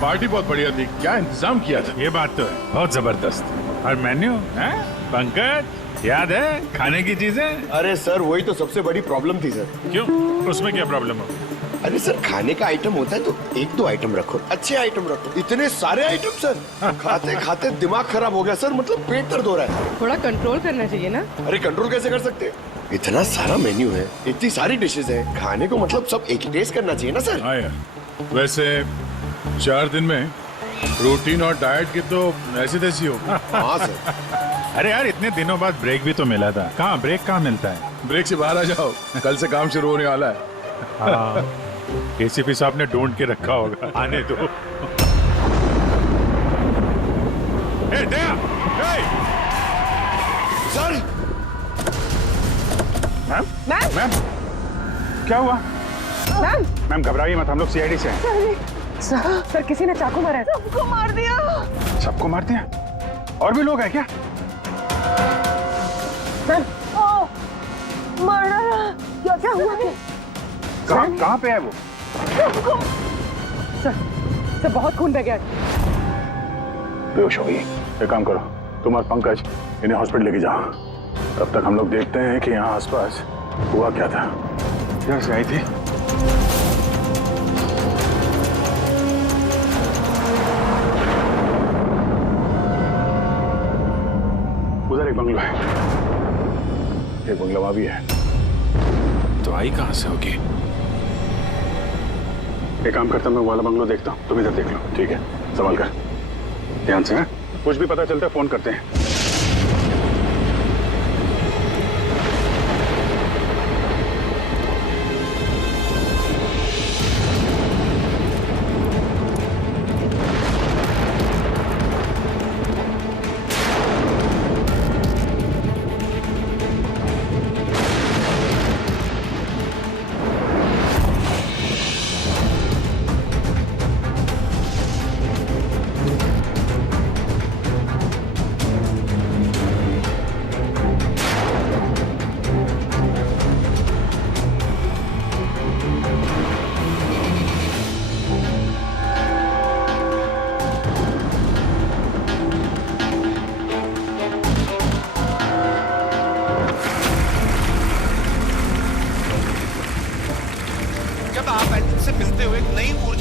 Party बहुत बढ़िया थी, क्या इंतजाम किया था। ये बात तो है, बहुत जबरदस्त। और मेन्यू है पंकज, याद है खाने की चीजें? अरे सर वही तो सबसे बड़ी प्रॉब्लम थी सर। क्यों, उसमें क्या प्रॉब्लम हो? अरे सर खाने का आइटम होता है तो एक दो आइटम रखो, अच्छे आइटम रखो, इतने सारे आइटम सर। खाते खाते दिमाग खराब हो गया सर, मतलब पेट दर्द हो रहा है। थोड़ा कंट्रोल करना चाहिए ना। अरे कंट्रोल कैसे कर सकते हैं? इतना सारा मेन्यू है, इतनी सारी डिशेज है, खाने को मतलब सब एक ही टेस्ट करना चाहिए ना सर। हाँ यार, वैसे 4 दिन में रूटीन और डाइट की तो ऐसी तैसी हो। हाँ सर। अरे यार इतने दिनों बाद ब्रेक भी तो मिला था, कहाँ ब्रेक कहाँ मिलता है? ब्रेक से बाहर आ जाओ, कल से काम शुरू होने वाला है। हाँ, एसीपी साहब ने ढूंढ के रखा होगा, आने दो। ए, दया, ए! सर मैम, मैम, मैम, क्या हुआ? मैम, मैम घबराइए मत, हम लोग सीआईडी से हैं। सर किसी ने चाकू मारा है। सबको मार दिया। सबको मार दिया? और भी लोग हैं क्या? मैम, मार डाला। क्या हुआ? कहाँ पे है वो? सर बहुत खून बह गया। बेहोश हो गई। एक काम करो, तुम और पंकज इन्हें हॉस्पिटल लेके जाओ, तब तक हम लोग देखते हैं कि यहाँ आसपास हुआ क्या था। किधर से आई थी? उधर एक बंगलो है, एक बंगला वहां भी है। तो आई कहां से होगी? एक काम करता हूं, मैं वाला बंगलो देखता हूं, तुम इधर देख लो। ठीक है, संभाल कर, ध्यान से। कुछ भी पता चलता है फोन करते हैं।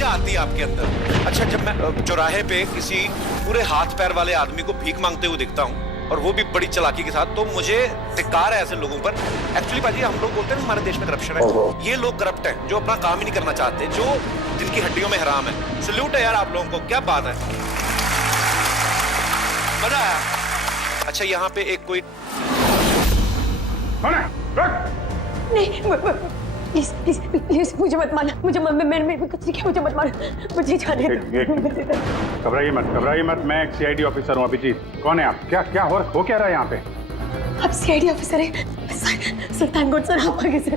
आती है आपके अंदर। अच्छा, जब मैं चौराहे पे किसी पूरे हाथ पैर वाले आदमी को भीख मांगते हुए दिखता हूँ और वो भी बड़ी चालाकी के साथ, तो मुझे धिक्कार है ऐसे लोगों पर। एक्चुअली पाजी, हम लोग बोलते हैं हमारे देश में करप्शन है, ये लोग करप्ट हैं जो अपना काम ही नहीं करना चाहते, जो जिनकी हड्डियों में हराम है। सल्यूट है यार आप लोगों को, क्या बात है, मजा आया। अच्छा, यहाँ पे एक कोई नहीं, प्लीज प्लीज प्लीज मुझे मत मारना, मुझे मैंने कुछ नहीं किया, मुझे मत मारना, मुझे जाने दो। घबराइए मत, मैं एक सीआईडी ऑफिसर हूँ। अभिजीत, कौन है आप? क्या हो क्या रहा है यहाँ पे? आप सीआईडी ऑफिसर हैं? सुल्तानगढ़ सर, आप आगे से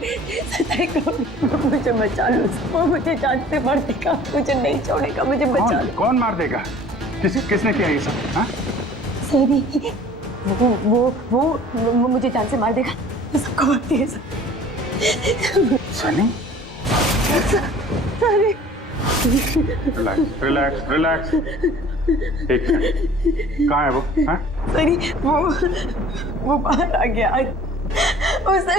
मुझे बचा लो, वो मुझे जान से मार देगा, मुझे नहीं छोड़ेगा, मुझे बचा लो। कौन मार देगा? किसने किया ये सब? हाँ? सनी, वो मुझे जान से मार देगा, सबको मारती है सनी? सनी, रिलैक्स। एक मिनट, कहाँ है वो? हाँ? सनी, वो बाहर आ गया, उसने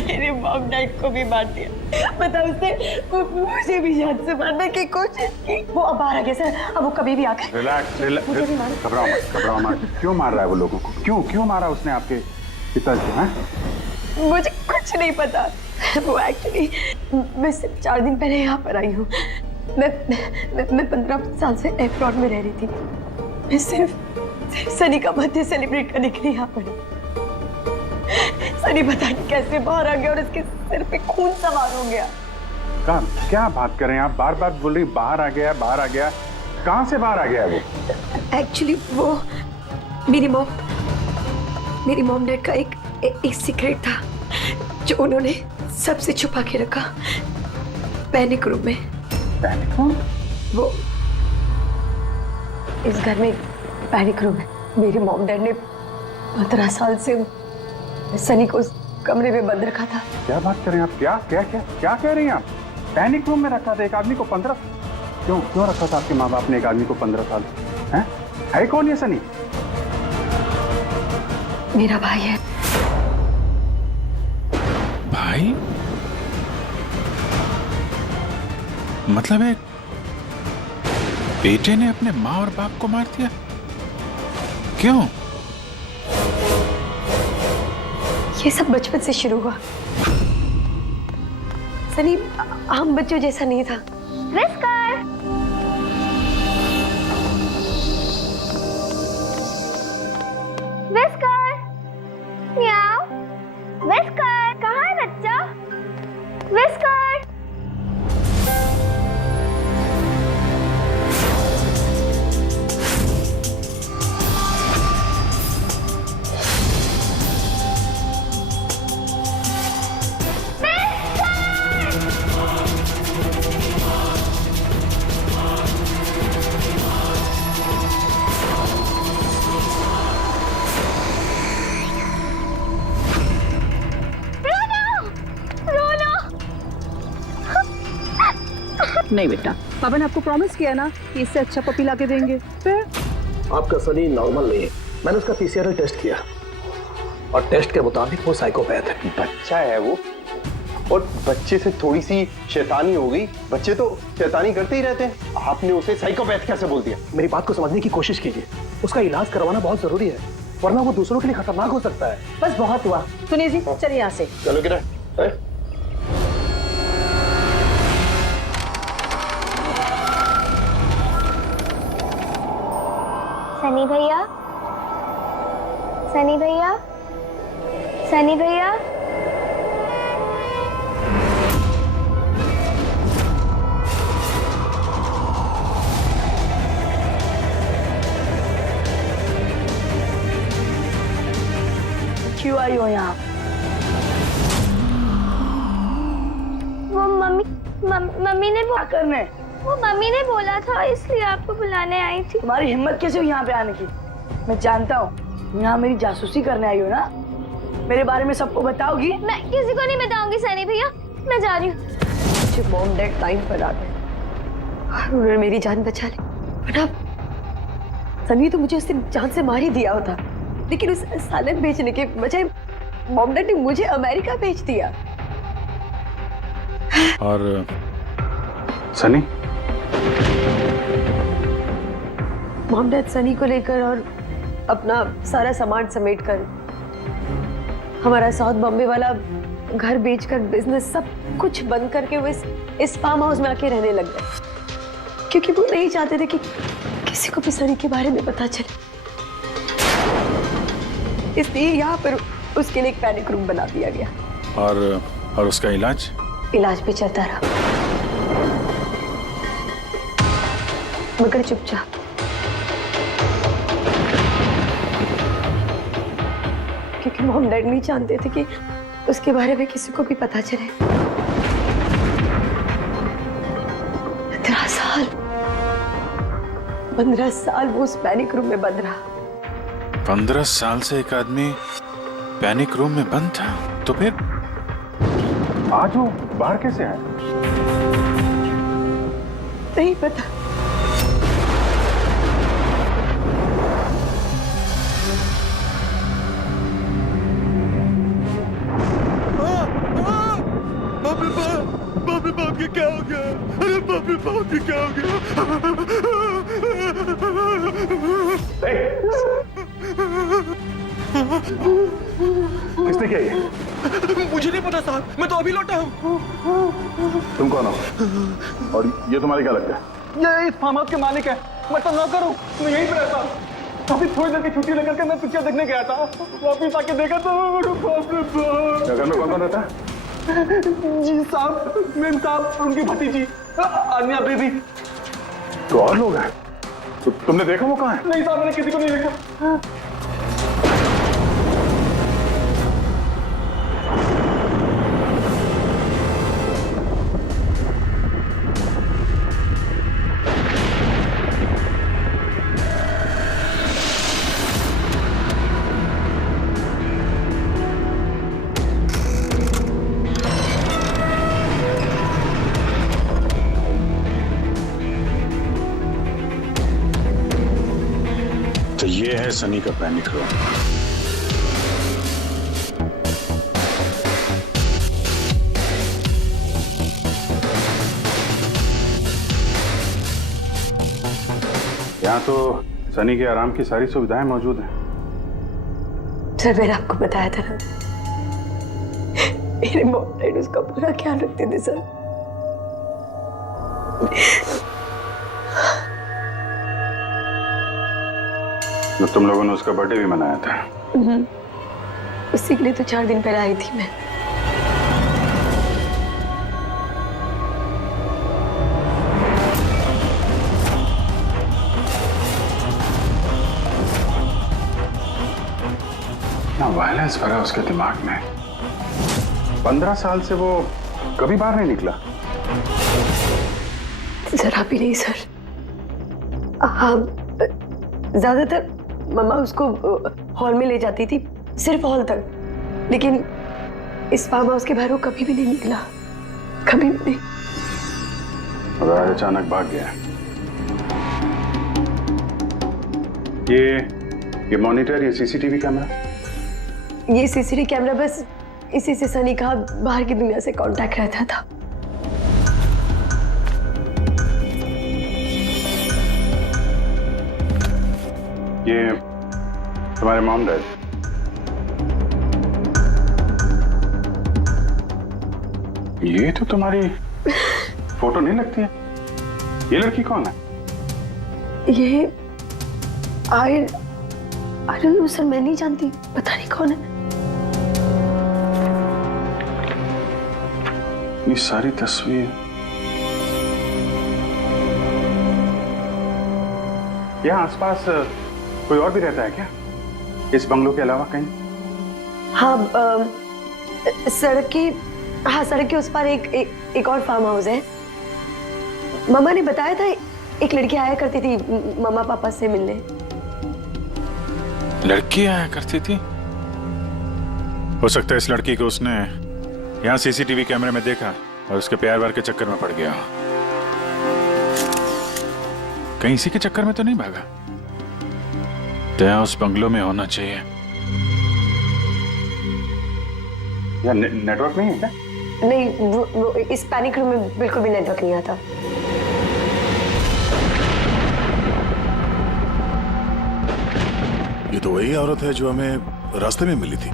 मेरे मॉम डैड को भी मार दिया, पता उसने मुझे भी जान से मारने की कोशिश की। वो अब बाहर आ गया सर, अब वो कभी भी आकर। रिलैक्स, घबराओ मत। क्यों मार रहा है वो लोगों को? क्यों मारा उसने आपके पिताजी? हाँ? मुझे कुछ नहीं पता, वो एक्चुअली मैं सिर्फ 4 दिन पहले यहाँ पर आई हूँ। मैं 15 साल से एफरॉड में रह रही थी। मैं सिर्फ सनी का बर्थडे सेलिब्रेट करने के लिए यहाँ पर हूँ। सनी पता नहीं कैसे बाहर आ गया और उसके सिर पे खून सवार हो गया। क्या बात कर रहे हैं आप? बार बोल रही बाहर आ गया। कहाँ से बाहर आ गया वो? एक्चुअली वो मेरी मॉम डैड का एक सीक्रेट था जो उन्होंने सबसे छुपा के रखा, पैनिक रूम में। Panic room? वो इस घर में पैनिक रूम है। मेरे मॉम डैड ने 15 साल से सनी को उस कमरे में बंद रखा था। क्या बात कर रहे हैं आप? क्या कह रही हैं आप? पैनिक रूम में रखा था एक आदमी को 15? क्यों क्यों रखा था आपके माँ बाप ने एक आदमी को 15 साल? है कौन ये सनी? मेरा भाई है। भाई? मतलब एक बेटे ने अपने माँ और बाप को मार दिया? क्यों? ये सब बचपन से शुरू हुआ। सनी आम बच्चों जैसा नहीं था। विस्कर! विस्कर! म्याऊ! विस्कर! कहाँ है बच्चा? विस्कर! नहीं बेटा, पापा ने आपको प्रॉमिस किया ना कि इससे अच्छा पपी लाके देंगे। फिर आपका सनी नॉर्मल नहीं है। मैंने उसका पीसीआर टेस्ट किया और टेस्ट के मुताबिक वो साइकोपैथ है। बच्चा है वो, और बच्चे से थोड़ी सी शैतानी हो गई। बच्चे तो शैतानी करते ही रहते हैं, आपने उसे साइकोपैथ कैसे बोल दिया? मेरी बात को समझने की कोशिश कीजिए। उसका इलाज करवाना बहुत जरूरी है, वरना वो दूसरों के लिए खतरनाक हो सकता है। बस बहुत हुआ। सुनिए जी, चलिए यहाँ से। चलो किरण, सनी भैया, सनी भैया, सनी भैया। क्यों आई हो यहाँ? वो मम्मी ने क्या करने? वो मम्मी ने बोला था, इसलिए आपको बुलाने आई थी। तुम्हारी हिम्मत कैसे हुई यहाँ पे आने की? मैं जानता हूँ यहाँ मेरी जासूसी करने आई हो ना। मेरे बारे में सबको बताओगी? मैं किसी को नहीं बताऊंगी सनी भैया, मैं जा रही हूँ। मुझे मॉम डैड टाइम पर आ गए और उन्होंने मेरी जान बचा ली। बट अब सनी तो मुझे उस दिन जान से मार ही दिया होता, लेकिन उस सालन भेजने के बजाय मॉम डैड ने मुझे अमेरिका भेज दिया। और सनी? मॉम डैड सनी को लेकर और अपना सारा सामान समेट कर, हमारा साउथ बॉम्बे वाला घर बेचकर, बिजनेस सब कुछ बंद करके वो इस फार्म हाउस में आके रहने लग गए, क्योंकि वो नहीं चाहते थे कि किसी को भी सनी के बारे में पता चले। इसलिए यहाँ पर उसके लिए एक पैनिक रूम बना दिया गया। और उसका इलाज भी चलता रहा, मगर चुपचाप। क्योंकि मॉम डैड नहीं जानते थे कि उसके बारे में किसी को भी पता चले। 15 साल वो उस पैनिक रूम में बंद रहा। 15 साल से एक आदमी पैनिक रूम में बंद था, तो फिर आज वो बाहर कैसे है? नहीं पता। बाप के क्या हो गया? अरे बाप के क्या हो गया? किसने किया ये? मुझे नहीं पता साहब, मैं तो अभी लौटा हूँ। तुम कौन हो और ये तुम्हारे क्या लगता है? ये इस फार्म हाउस के मालिक है, मैं तो नौकर हूँ, मैं यहीं पे रहता हूँ। अभी थोड़ी देर की छुट्टी लेकर के मैं पिक्चर देखने गया था, वापिस आके देखा तो बाप रे बाप। घर में कौन कौन रहता है? जी साहब, मेम साहब, उनकी भतीजी अन्या बेबी। तो और लोग हैं? तो तुमने देखा वो कहाँ है? नहीं साहब, मैंने किसी को नहीं देखा। ये है सनी का पैनिक रूम। यहाँ तो सनी के आराम की सारी सुविधाएं मौजूद हैं। सर मैंने आपको बताया था ना, मेरे मॉम डैड उसका पूरा ख्याल रखते थे सर। तो तुम लोगों ने उसका बर्थडे भी मनाया था। उसी के लिए तो 4 दिन पहले आई थी मैं। ना वायलेंस भरा उसके दिमाग में। 15 साल से वो कभी बाहर नहीं निकला। जरा भी नहीं सर। हाँ, ज्यादातर मम्मा उसको हॉल में ले जाती थी, सिर्फ हॉल तक। लेकिन इस फार्म हाउस के बाहर वो कभी भी नहीं निकला, कभी भी नहीं। और आज अचानक भाग गया। ये मॉनिटर, ये सीसीटीवी कैमरा, ये सीसीटीवी कैमरा बस इसी से सनी का बाहर की दुनिया से कांटेक्ट रहता था। ये तुम्हारे मॉम डैड। ये तो तुम्हारी फोटो नहीं लगती है। ये लड़की कौन है? ये आई डोंट नो सर, मैं नहीं जानती, पता नहीं कौन है। ये सारी तस्वीर, यहाँ आसपास कोई और भी रहता है क्या, इस बंगलों के अलावा कहीं? हाँ, सड़क के उस पार एक और फार्म हाउस है। मामा ने बताया था एक लड़की आया करती थी मामा पापा से मिलने। लड़की आया करती थी? हो सकता है इस लड़की को उसने यहाँ सीसीटीवी कैमरे में देखा और उसके प्यार वार के चक्कर में पड़ गया। कहीं इसी के चक्कर में तो नहीं भागा? तो यहाँ उस बंगलो में होना चाहिए। यार नेटवर्क नहीं है क्या? नहीं, वो इस पैनिक रूम में बिल्कुल भी नेटवर्क नहीं आता। ये तो वही औरत है जो हमें रास्ते में मिली थी।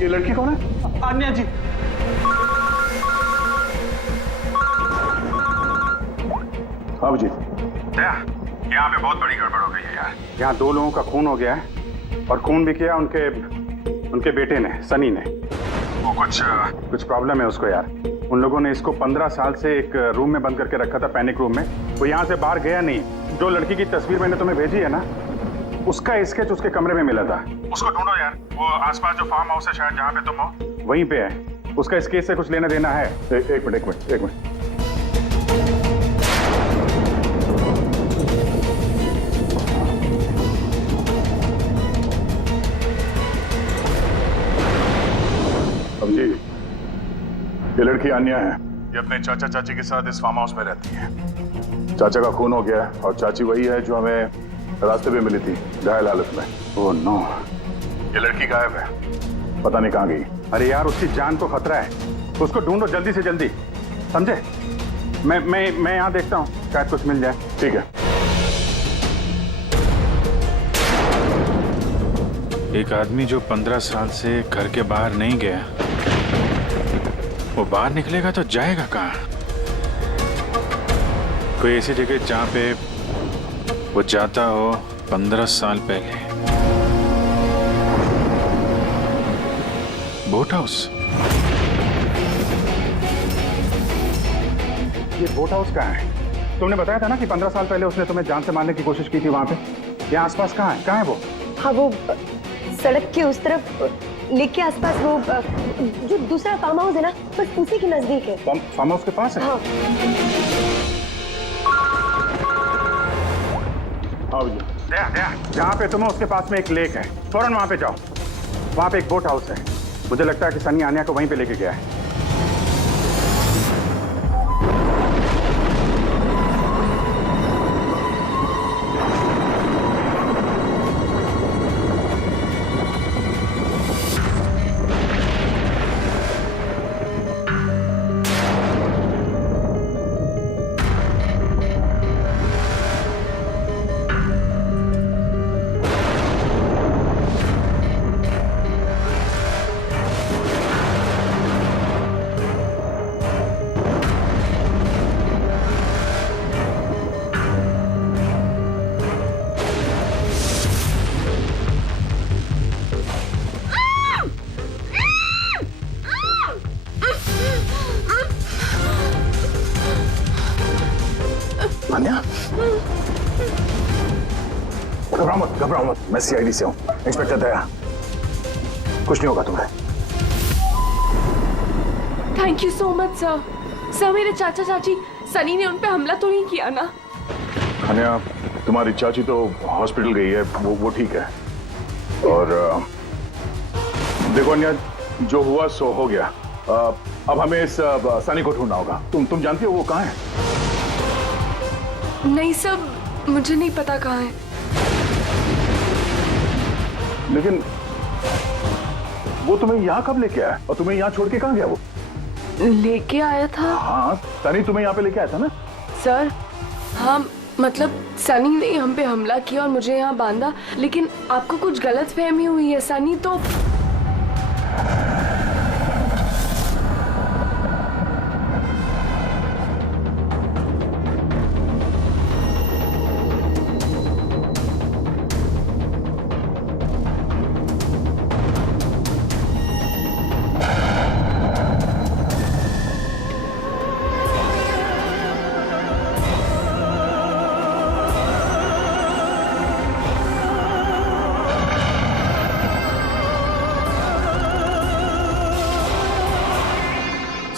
ये लड़की कौन है? आन्या जी। हाँ जी। यहाँ पे बहुत बड़ी गड़बड़ हो गई है यार। यहाँ 2 लोगों का खून हो गया है और खून भी किया उनके बेटे ने, सनी ने। वो कुछ प्रॉब्लम है उसको यार। उन लोगों ने इसको 15 साल से एक रूम में बंद करके रखा था, पैनिक रूम में। वो यहाँ से बाहर गया नहीं। जो लड़की की तस्वीर मैंने तुम्हें भेजी है ना, उसका स्केच उसके कमरे में मिला था। उसको ढूंढो यार। वो आसपास जो फार्म हाउस है शायद जहाँ पे तुम हो, वहीं पे है। उसका स्केच से कुछ लेना देना है। एक मिनट। अब जी, ये लड़की आन्या है। ये अपने चाचा चाची के साथ इस फार्म हाउस में रहती है। चाचा का खून हो गया है और चाची वही है जो हमें रास्ते पे मिली थी, घायल हालत में। ओह नो, ये लड़की गायब है, पता नहीं कहाँ गई। अरे यार, उसकी जान को खतरा है, उसको ढूंढो जल्दी से जल्दी, समझे? मैं यहाँ देखता हूँ, शायद कुछ मिल जाए। ठीक है। एक आदमी जो 15 साल से घर के बाहर नहीं गया, वो बाहर निकलेगा तो जाएगा कहाँ? कोई ऐसी जगह जहाँ पे वो जाता हो 15 साल पहले। Boat house. ये बोट हाउस कहाँ है? तुमने बताया था ना कि 15 साल पहले उसने तुम्हें जान से मारने की कोशिश की थी वहां पे। यहाँ आसपास कहाँ है वो? हाँ, वो सड़क के उस तरफ, लेक के आसपास, वो जो दूसरा फार्म हाउस है ना, बस उसी के नजदीक है। फार्म हाउस के पास है? हाँ। जहाँ पे तुम हो उसके पास में एक लेक है, फौरन वहां पे जाओ। वहां पे एक बोट हाउस है। मुझे लगता है कि सनी आन्या को वहीं पे लेके गया है। तान्या घबराओ मत, मैं सीआईडी से हूँ, इंस्पेक्टर दया। कुछ नहीं होगा तुम्हें। Thank you so much sir. Sir मेरे चाचा चाची सनी ने उन पे हमला तो नहीं किया ना? तान्या, तुम्हारी चाची तो हॉस्पिटल गई है, वो ठीक है। और देखो अन्या, जो हुआ सो हो गया। अब हमें इस सनी को ढूंढना होगा। तुम जानती हो वो कहाँ है? नहीं सर, मुझे नहीं पता कहाँ है। लेकिन वो तुम्हें यहाँ कब लेके आया और तुम्हें यहाँ छोड़ के कहाँ गया वो? लेके आया था। हाँ, सनी तुम्हें यहाँ पे लेके आया था ना? सर हाँ, मतलब सनी ने हम पे हमला किया और मुझे यहाँ बांधा, लेकिन आपको कुछ गलत फहमी हुई है। सनी तो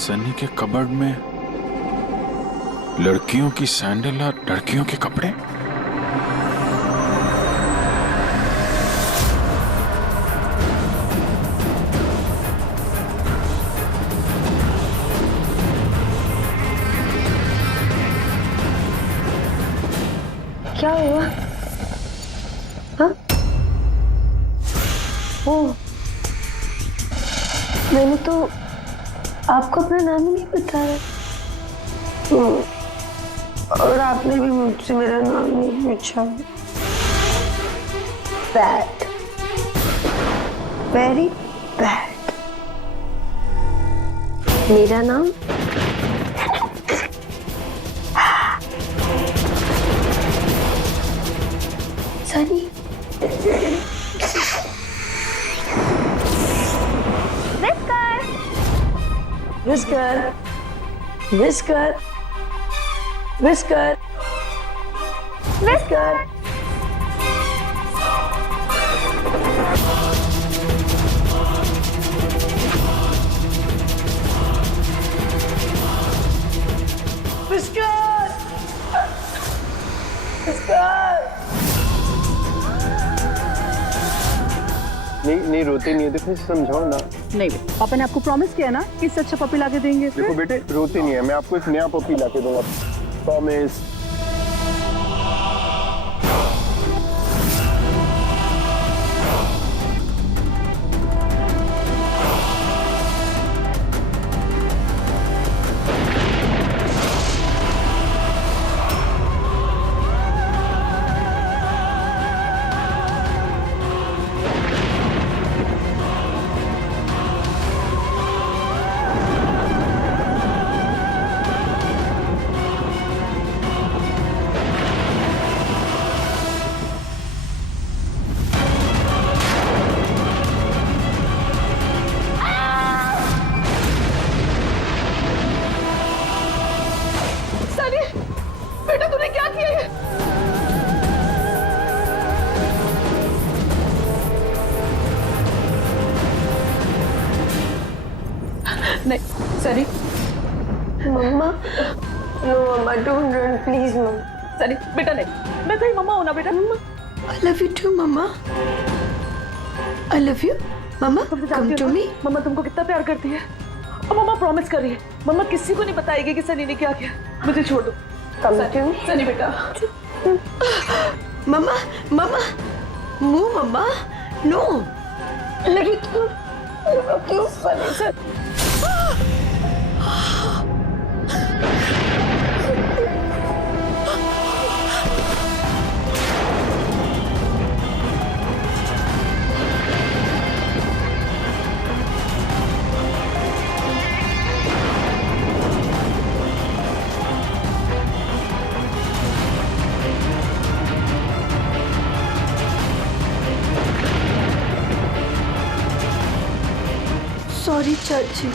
सनी के कबर्ड में लड़कियों की सैंडल और लड़कियों के कपड़े। क्या हुआ? हाँ? ओ, मैंने तो आपको अपना नाम ही नहीं बताया। और आपने भी मुझसे मेरा नाम नहीं पूछा। Bad, very bad. मेरा नाम Sunny. Whisker, whisker, whisker, whisker. Whisker, whisker. नहीं रोते नहीं है, देखो समझाओ ना। नहीं, पापा ने आपको प्रॉमिस किया ना कि इससे अच्छा पपी लाके देंगे। देखो बेटे, रोते नहीं है, मैं आपको एक नया पपी लाके दूंगा, प्रॉमिस। बेटा तूने क्या किया है? नहीं Sunny. Mama, no mama, don't run please mama. Sunny बेटा नहीं, मैं तेरी मम्मा हूं ना बेटा। Mama I love you too mama, I love you mama, come to me. मम्मा तुमको कितना प्यार करती है और मम्मा प्रॉमिस कर रही है मम्मा किसी को नहीं बताएगी कि सनी ने क्या किया। मुझे छोड़ दो। सनी बेटा। मम्मा, मम्मा, मुंह मम्मा, नो। लगी क्यों सनी सर? सॉरी चाची।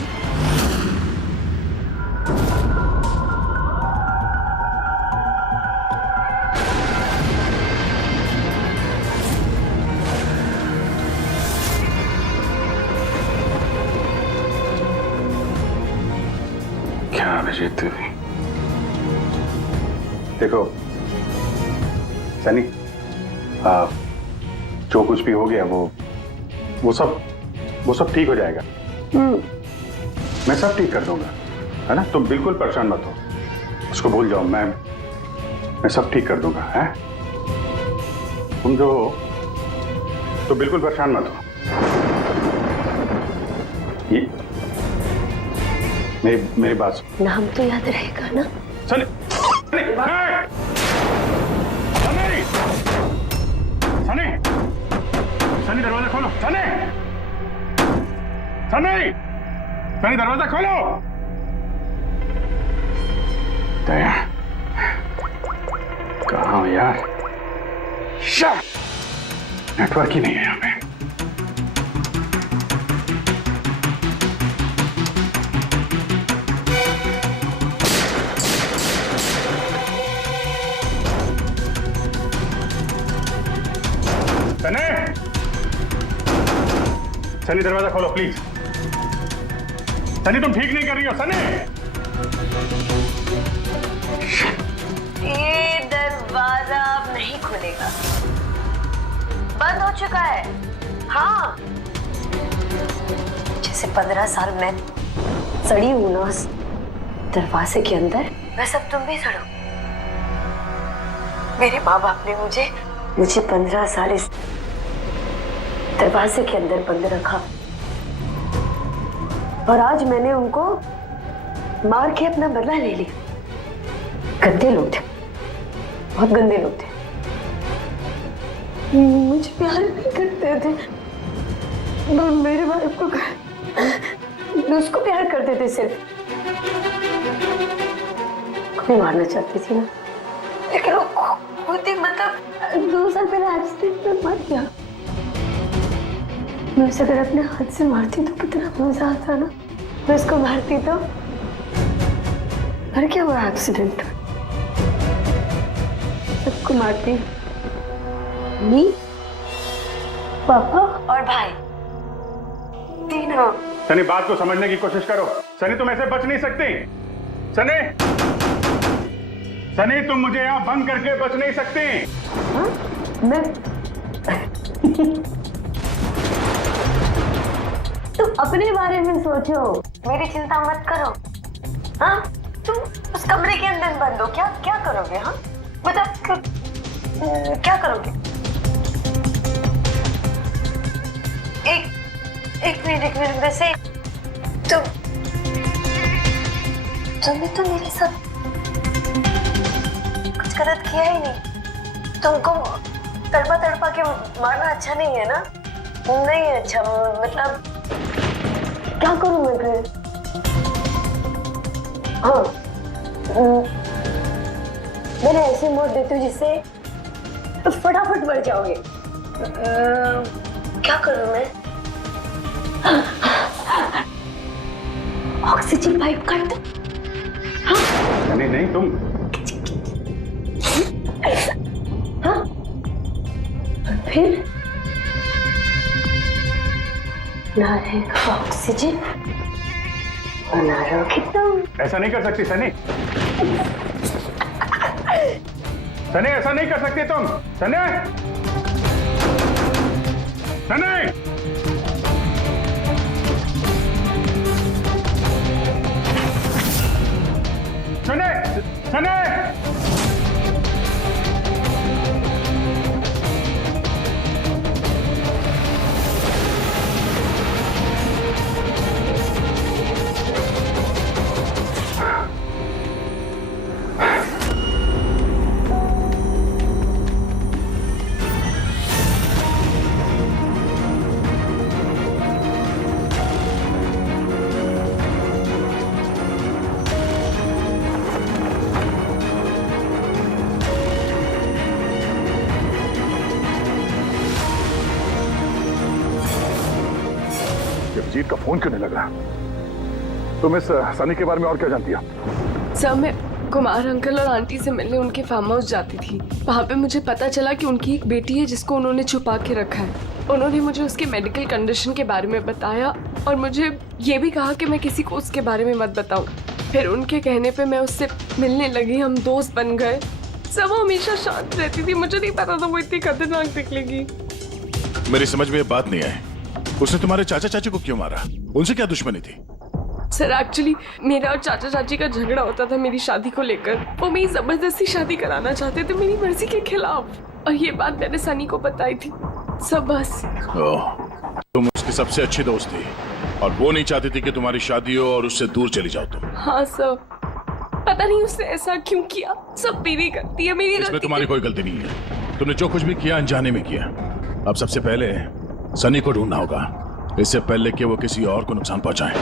क्या अभिजीत, देखो सनी, जो कुछ भी हो गया वो सब ठीक हो जाएगा। मैं सब ठीक कर दूंगा, है ना? तुम बिल्कुल परेशान मत हो, उसको भूल जाओ। मैं सब ठीक कर दूंगा, है? तुम जो हो तो बिल्कुल परेशान मत हो। ये मेरी बात सुन। नाम तो याद रहेगा ना? सनी, सनी, सनी दरवाजा खोलो। सनी, सनी, सनी दरवाजा खोलो। दया, कहाँ हो यार? नेटवर्क ही नहीं है यहाँ पे। सनी, सनी दरवाजा खोलो प्लीज। सनी तुम ठीक नहीं कर रही हो। सनी, ये दरवाजा अब नहीं खुलेगा, बंद हो चुका है। हाँ, जैसे 15 साल मैं सड़ी हूं ना उस दरवाजे के अंदर, वैसे अब तुम भी सड़ो। मेरे माँ बाप ने मुझे 15 साल इस दरवाजे के अंदर बंद रखा, और आज मैंने उनको मार के अपना बदला ले लिया। गंदे लोग थे, बहुत गंदे लोग थे। मुझे प्यार नहीं करते थे, मेरे वाइफ को उसको प्यार करते थे सिर्फ। खुद मारना चाहती थी ना, लेकिन वो खुद ही मतलब 2 साल पहले एक्सीडेंट में मर गया। मैं उसे अगर अपने हाथ से मारती तो कितना मजा आता ना। मैं उसको मारती तो मर क्या हुआ एक्सीडेंट। सबको मारती, मम्मी, पापा और भाई, तीनों। सनी बात को समझने की कोशिश करो। सनी तुम ऐसे बच नहीं सकती। सनी, सनी तुम मुझे यहाँ बंद करके बच नहीं सकती। हाँ? मैं तुम अपने बारे में सोचो, मेरी चिंता मत करो। हाँ, तुम उस कमरे के अंदर बंद हो, क्या करोगे? हाँ मतलब क्या करोगे? एक मिनट वैसे तुमने तो मेरे साथ कुछ गलत किया ही नहीं। तुमको तड़पा के मारना अच्छा नहीं है ना? नहीं अच्छा, मतलब क्या करूं मैं फिर? हाँ, मैंने ऐसी मौत देती हूँ जिससे फटाफट मर जाओगे। क्या करूं मैं? ऑक्सीजन पाइप काट दो। हाँ? नहीं तुम। हाँ? फिर ना रहेगा ऑक्सीजन और ना रहोगे तुम। ऐसा नहीं कर सकती सनी। सनी ऐसा नहीं कर सकती तुम। सनी, सनी, सनी, सनी। अभिजीत का फोन क्यों नहीं लग रहा? तुम इस सनी के बारे में और क्या जानती हो? सर, मैं कुमार अंकल और आंटी से मिलने उनके फार्म हाउस जाती थी। वहाँ पे मुझे पता चला कि उनकी एक बेटी है जिसको उन्होंने छुपा के रखा है। उन्होंने मुझे उसके मेडिकल कंडीशन के बारे में बताया और मुझे ये भी कहा कि मैं किसी को उसके बारे में मत बताऊं। फिर उनके कहने पे मैं उससे मिलने लगी, हम दोस्त बन गए। सब वो हमेशा शांत रहती थी, मुझे नहीं पता था वो इतनी खतरनाक निकलेगी। मेरी समझ में ये बात नहीं आई, उसने तुम्हारे चाचा चाची को क्यों मारा? उनसे क्या दुश्मनी थी? सर एक्चुअली मेरा और चाचा चाची का झगड़ा होता था मेरी शादी को लेकर। वो मेरी जबरदस्ती शादी कराना चाहते थे मेरी मर्जी के खिलाफ, और ये बात मैंने सनी को बताई थी। सब बस। तुम उसकी सबसे अच्छी दोस्त थी और वो नहीं चाहती थी कि तुम्हारी शादी हो और उससे दूर चली जाओ तुम। हाँ सर, पता नहीं उसने ऐसा क्यों किया। सब मेरी गलती है, मेरी इसमें तुम्हारी कोई गलती नहीं है। तुमने जो कुछ भी किया अनजाने में किया। अब सबसे पहले सनी को ढूंढना होगा, इससे पहले कि वो किसी और को नुकसान पहुंचाए।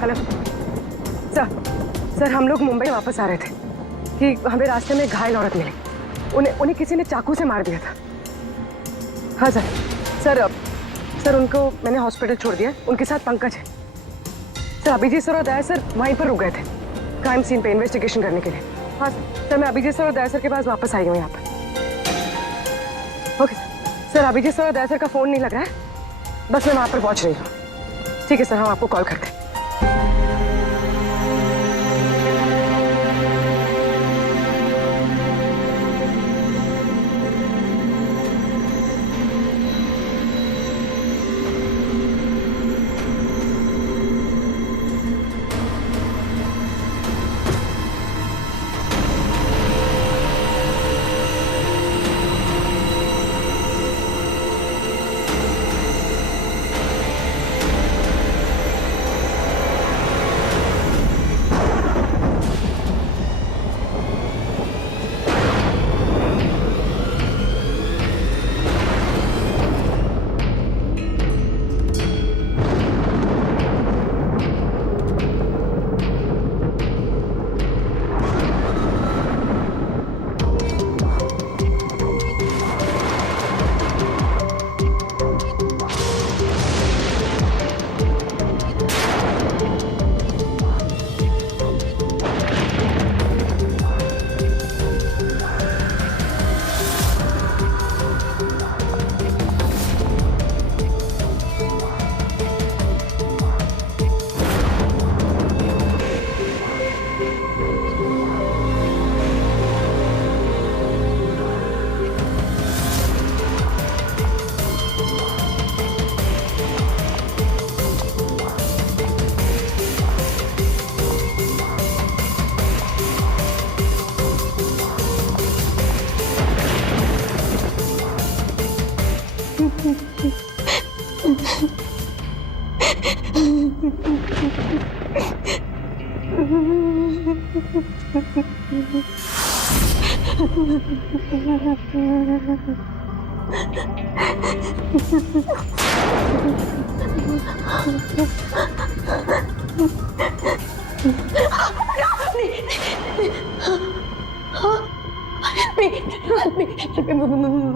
हेलो सर, हम लोग मुंबई वापस आ रहे थे कि हमें रास्ते में एक घायल औरत मिली। उन्हें किसी ने चाकू से मार दिया था। हाँ सर उनको मैंने हॉस्पिटल छोड़ दिया। उनके साथ पंकज है। सर अभिजीत सर और दया सर वहीं पर रुक गए थे क्राइम सीन पे इन्वेस्टिगेशन करने के लिए। हाँ सर, मैं अभिजीत सर और दया सर के पास वापस आई हूँ यहाँ पर। ओके सर, अभिजीत सर और दया सर का फोन नहीं लग रहा है, बस मैं वहाँ पर पहुँच रही हूँ। ठीक है सर, हम आपको कॉल करते हैं।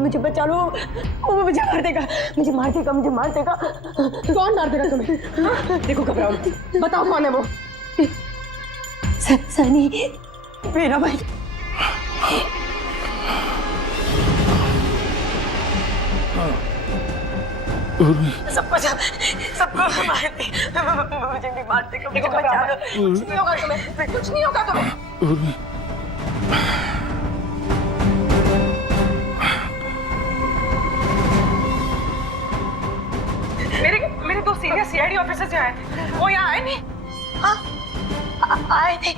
मुझे बचा लो, वो मुझे मार देगा, मुझे मार देगा, मुझे मार देगा। कौन मार देगा तुम्हें? देखो घबराओ, बताओ कौन है वो? सनी, मेरा भाई। सबको मार दे, मुझे भी मार देगा, मुझे बचा लो। कुछ नहीं होगा तुम्हें, कुछ नहीं होगा तुम्हें। मेरे दो सीनियर सीआईडी ऑफिसर्स जो आए थे, वो यहाँ आए नहीं? हाँ, आए थे।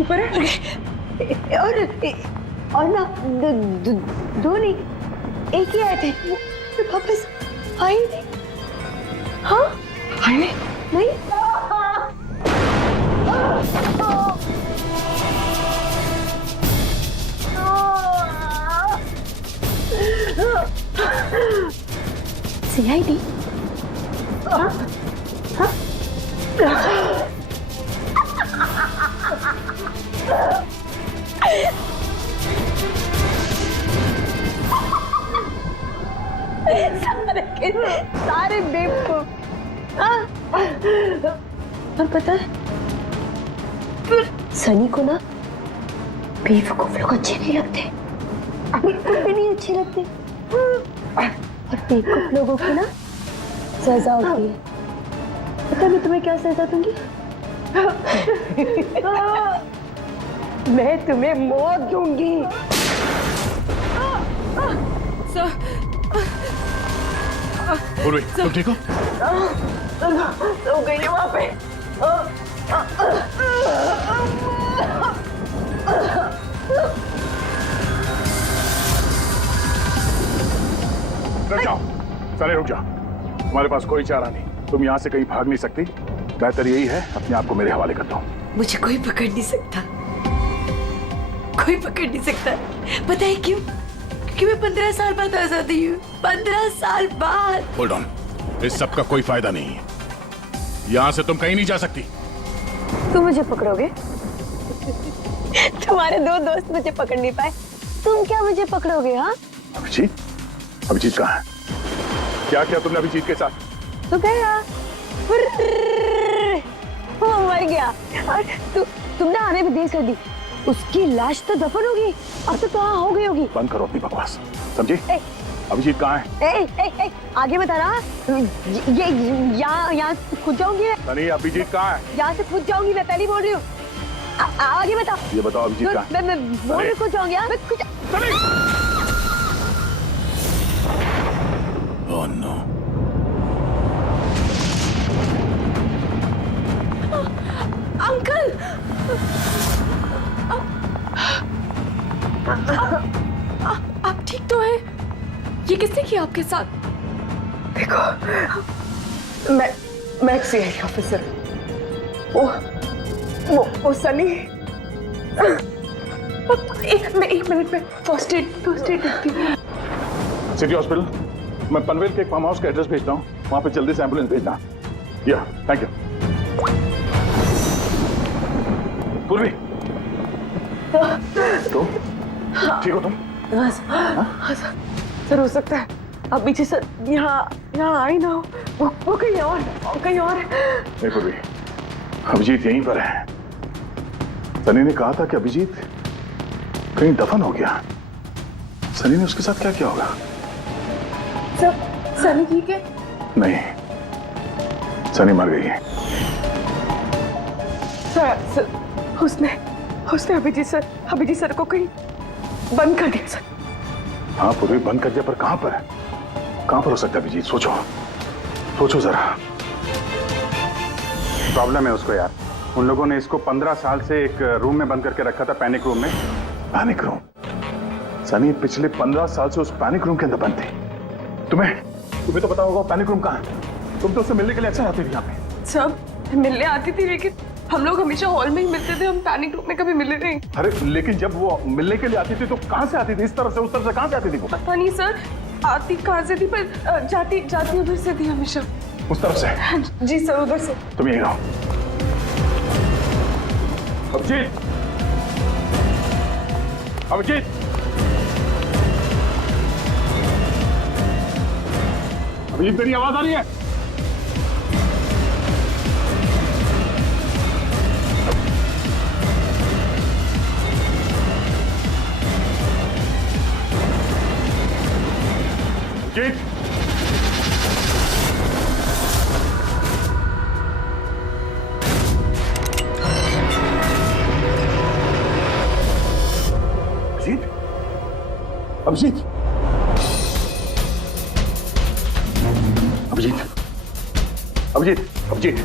ऊपर है और ना दो नहीं, एक ही आए थे। वो वापस आए नहीं। हाँ, आए नहीं। नहीं सीआईडी? सारे के सारे बेवकूफ। और पता है सनी को ना बेवकूफ लोग अच्छे नहीं लगते, बिल्कुल भी नहीं अच्छे लगते। और बेवकूफ लोगों की ना सजा होती है। पता मैं तुम्हें क्या सजा दूंगी? मैं तुम्हें मौत दूंगी। पूर्वी, तुम ठीक हो? सो गई है वहां पे। रुक जाओ, सारे रुक जाओ। तुम्हारे पास कोई चारा नहीं, तुम यहाँ से कहीं भाग नहीं सकती। बेहतर यही है अपने आप को मेरे हवाले कर दो। मुझे कोई पकड़ नहीं सकता, कोई पकड़ नहीं सकता। पता है क्यों? क्योंकि मैं 15 साल बाद आजादी हूँ। 15 साल बाद। होल्ड ऑन, इस सब का कोई फायदा नहीं है। यहाँ से तुम कहीं नहीं जा सकती। तुम मुझे पकड़ोगे? तुम्हारे दो दोस्त मुझे पकड़ नहीं पाए, तुम क्या मुझे पकड़ोगे? हाँ अभिजीत, अभिजीत कहाँ है? क्या किया तुमने अभिजीत के साथ? तो गया, वो मर गया और तुमने आने में देर कर दी। उसकी लाश तो दफन होगी, अब तो कहाँ हो गई होगी। बंद करो अपनी बकवास, समझी? अभिजीत कहाँ है? आगे बता रहा। ये यहाँ खुद जाऊंगी मैं। सनी, अभिजीत कहाँ है? यहाँ से खुद जाऊंगी मैं, पहली बोल रही हूँ। आगे बताओ। ये बताओ अभिजीत कहाँ है? मैं बोल रही खुद जाऊंगी। मैं खुद। Oh no. अंकल, आप ठीक तो हैं? ये किसने किया आपके साथ? देखो, मैं एक सीआईडी ऑफिसर। वो सनी। एक मिनट में फर्स्ट एड देखती हूँ। सिटी हॉस्पिटल, मैं पनवेल के एक फार्म हाउस का एड्रेस भेजता हूँ, वहां पे जल्दी से एम्बुलेंस भेजना। या थैंक यू। पूर्वी, तो ठीक हो तुम? हाँ सर, हो सकता है अब पीछे सर यहाँ आई ना हो, वो कहीं और है। नहीं पूर्वी, अभिजीत यहीं पर है। सनी ने कहा था कि अभिजीत कहीं दफन हो गया। सनी ने उसके साथ क्या किया होगा? सनी ठीक है? नहीं, सनी मर गई है। सर उसने अभिजीत सर को कहीं बंद कर दिया सर। हाँ पूर्वी, बंद कर दिया, पर कहां पर है? कहां पर हो सकता है अभिजीत? सोचो जरा। प्रॉब्लम है उसको यार। उन लोगों ने इसको 15 साल से एक रूम में बंद करके रखा था, पैनिक रूम में। Panic room? सनी पिछले 15 साल से उस पैनिक रूम के अंदर बंद थी। तुम्हें तो पता होगा पैनिक रूम कहाँ है। तुम तो उससे मिलने के लिए अक्सर आती थी यहाँ पे। सब मिलने आती थी, लेकिन हम लोग हमेशा हॉल में ही मिलते थे, हम पैनिक रूम में कभी मिले नहीं। अरे लेकिन जब वो मिलने के लिए आती थी तो कहाँ से आती थी? इस तरफ से, उस तरफ से, कहाँ से आती थी वो? पता नहीं सर, आती कहाँ से थी, पर जाती उधर से थी हमेशा। उस तरफ से? जी सर, उधर से। तुम यहीं रहो। अभिजीत, अभिजीत, अभिजीत, मेरी आवाज आ रही है? अभिजीत, अभिजीत, अभिजीत, अभिजीत, अभिजीत, अभिजीत,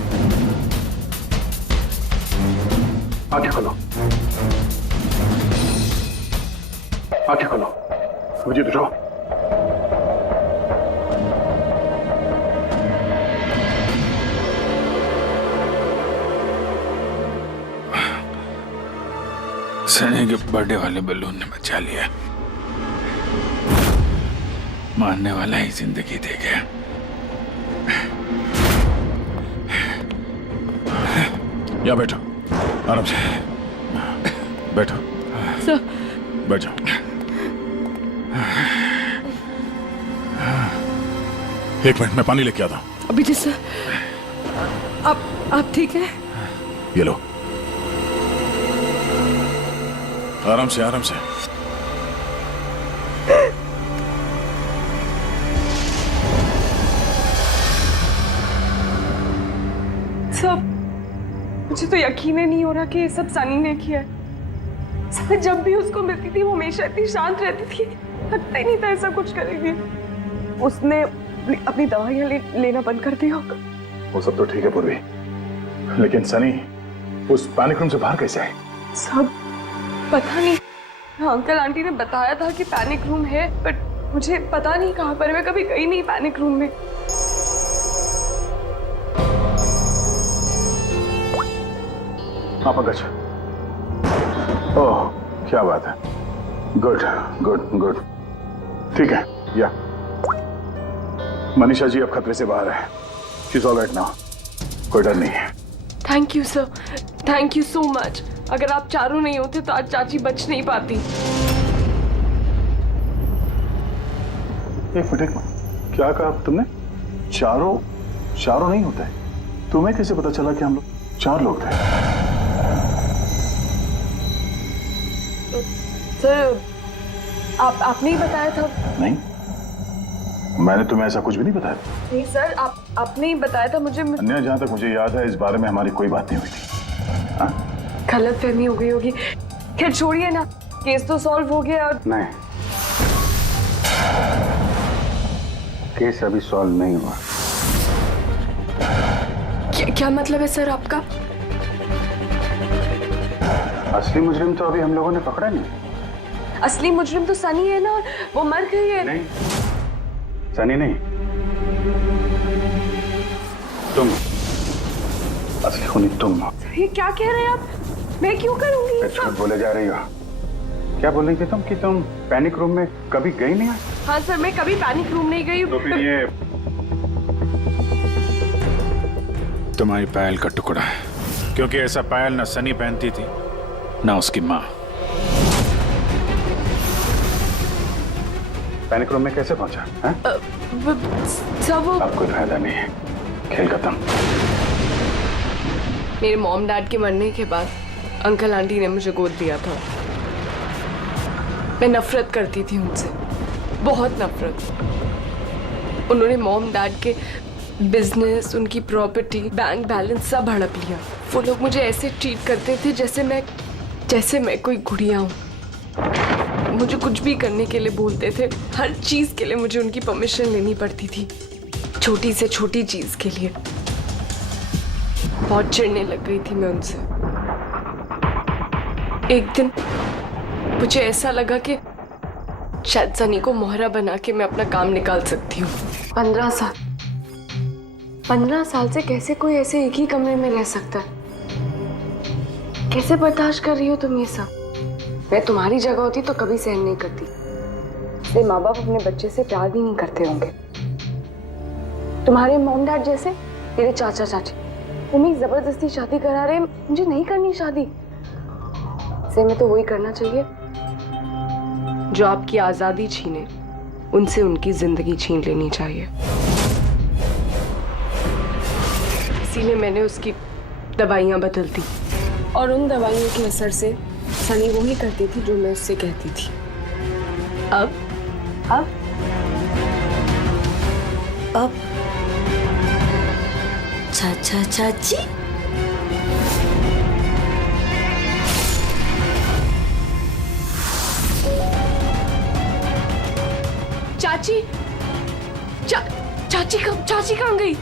आंखें खोलो, आंखें खोलो। अभिजीत उठो। सनी के बर्थडे वाले बैलून ने बचा लिया। मारने वाला ही जिंदगी दे गया। या बैठो, आराम से बैठो। सर बैठो। एक मिनट, मैं पानी लेके आता हूं। अभिजीत सर, आप ठीक है? ये लो, आराम से आराम से। सब मुझे तो यकीन ही नहीं हो रहा कि ये सब सनी ने किया है। सर जब भी उसको मिलती थी वो हमेशा इतनी शांत रहती थी, लगता ही नहीं था ऐसा कुछ करेगी। उसने अपनी दवाइयाँ लेना बंद कर दिया होगा। वो सब तो ठीक है पूर्वी, लेकिन सनी उस पैनिक रूम से बाहर कैसे आई? सब पता नहीं। अंकल आंटी ने बताया था कि पैनिक रूम है, बट मुझे पता नहीं कहाँ पर। मैं कभी गई नहीं पैनिक रूम में। हाँ पंकज। ओह क्या बात है, गुड गुड गुड। ठीक है, या मनीषा जी अब खतरे से बाहर है। She is all right now, कोई डर नहीं है। Thank you sir, thank you so much. अगर आप चारों नहीं होते तो आज चाची बच नहीं पाती। एक मिनट क्या कहा तुमने? चारों नहीं होता है? तुम्हें कैसे पता चला कि हम लोग 4 लोग थे? सर आपने ही बताया था। नहीं, मैंने तुम्हें ऐसा कुछ भी नहीं बताया। नहीं सर, आपने ही बताया था मुझे। अन्य जहां तक मुझे याद है इस बारे में हमारी कोई बात नहीं हुई थी। हाँ? गलतफहमी हो गई होगी। खैर छोड़िए ना, केस तो सॉल्व हो गया। और नहीं, केस अभी सॉल्व नहीं हुआ। क्या मतलब है सर आपका? असली मुजरिम तो अभी हम लोगों ने पकड़ा नहीं। असली मुजरिम तो सनी है ना, और वो मर गई है। नहीं, सनी नहीं, तुम असली खूनी तुम हो। ये क्या कह रहे हैं आप? मैं क्यों करूंगी ये झूठ सब? बोले जा रही हो। क्या बोल रही थी तुम कि तुम पैनिक रूम में कभी गई नहीं? हाँ सर, मैं कभी पैनिक रूम नहीं गई। तो फिर ये तुम्हारी पायल का टुकड़ा है, क्योंकि ऐसा पायल ना सनी पहनती थी ना उसकी माँ। पैनिक रूम में कैसे पहुंचा है? सब अब कोई फायदा नहीं है, खेल खत्म। मेरे मॉम डैड के मरने के बाद अंकल आंटी ने मुझे गोद लिया था। मैं नफरत करती थी उनसे, बहुत नफरत। उन्होंने मॉम डैड के बिजनेस, उनकी प्रॉपर्टी, बैंक बैलेंस सब हड़प लिया। वो लोग मुझे ऐसे ट्रीट करते थे जैसे मैं कोई गुड़िया हूँ। मुझे कुछ भी करने के लिए बोलते थे। हर चीज के लिए मुझे उनकी परमिशन लेनी पड़ती थी, छोटी से छोटी चीज के लिए। बहुत चिढ़ने लग गई थी मैं उनसे। एक दिन मुझे ऐसा लगा कि शायद सनी को मोहरा बना के मैं अपना काम निकाल सकती हूँ। 15 साल से कैसे कोई ऐसे एक ही कमरे में रह सकता है? कैसे बर्दाश्त कर रही हो तुम ये सब? मैं तुम्हारी जगह होती तो कभी सहन नहीं करती। इसलिए माँ बाप अपने बच्चे से प्यार भी नहीं करते होंगे। तुम्हारे मॉम डैड जैसे मेरे चाचा चाची, वो मेरी जबरदस्ती शादी करा रहे। मुझे नहीं करनी शादी। से मैं तो वही करना चाहिए जो आपकी आजादी छीने, उनसे उनकी जिंदगी छीन लेनी चाहिए। इसीलिए मैंने उसकी दवाइयाँ बदल दी, और उन दवाइयों के असर से सनी वो ही करती थी जो मैं उससे कहती थी। अब चाचा चाची, चाची चाची कहाँ गई?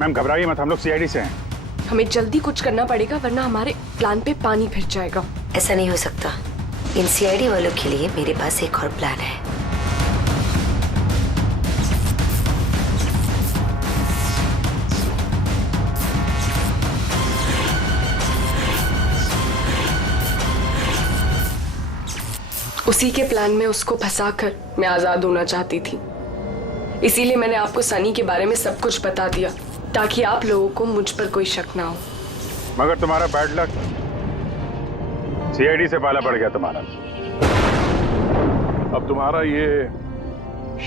मैम घबराइए मत, हम लोग सीआईडी से हैं। हमें जल्दी कुछ करना पड़ेगा, वरना हमारे प्लान पे पानी फिर जाएगा। ऐसा नहीं हो सकता। इन सीआईडी वालों के लिए मेरे पास एक और प्लान है। उसी के प्लान में उसको फंसाकर मैं आजाद होना चाहती थी। इसीलिए मैंने आपको सनी के बारे में सब कुछ बता दिया, ताकि आप लोगों को मुझ पर कोई शक ना हो। मगर तुम्हारा बैड लक, सीआईडी से पाला पड़ गया तुम्हारा। अब तुम्हारा ये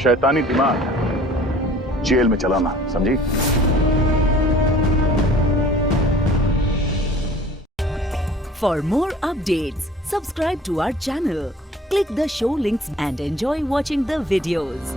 शैतानी दिमाग जेल में चलाना, समझी? For more updates, subscribe to our channel, click the show links and enjoy watching the videos.